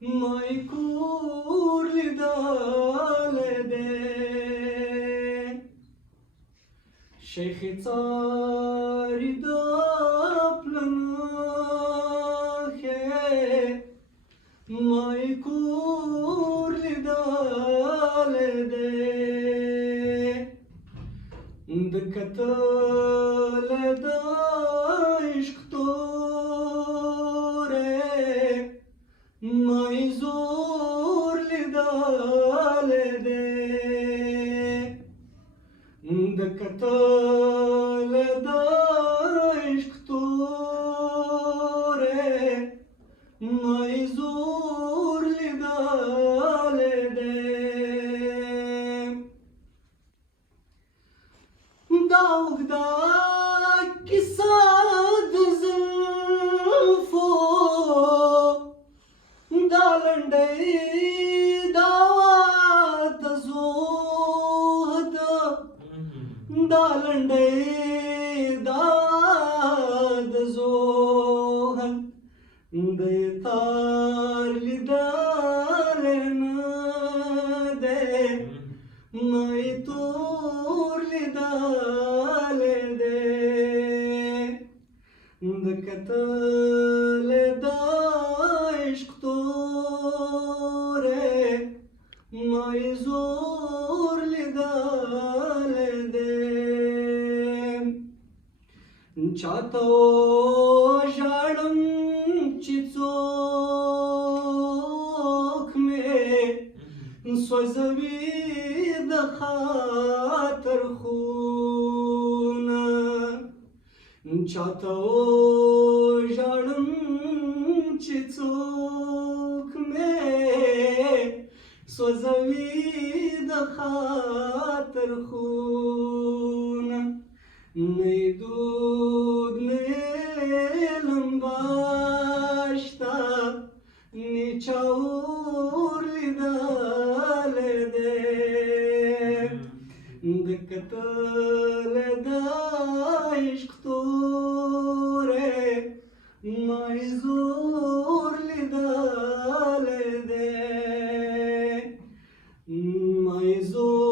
mai curli dale de Sheikh Tsari da planahe mai curli dale de Dkatale da ishq mai zor lidale de Dkatale da ishq mai zor lidale de Davda kisad zulfo Dalande davat zuhd Dalande davat zuhd Detar lidalena de Mai tur lidale de Dkatale da ishq mai zor lidale de Chata o jalam chi څوک مې سوځوي د خاطر خونه چاته وژاړم چې څوک مې سوځوي د خاطر خونه نه دود نه لمبا شته نه چاور لیدلی دی Dkatale da ishq mai zor lidale de mai zor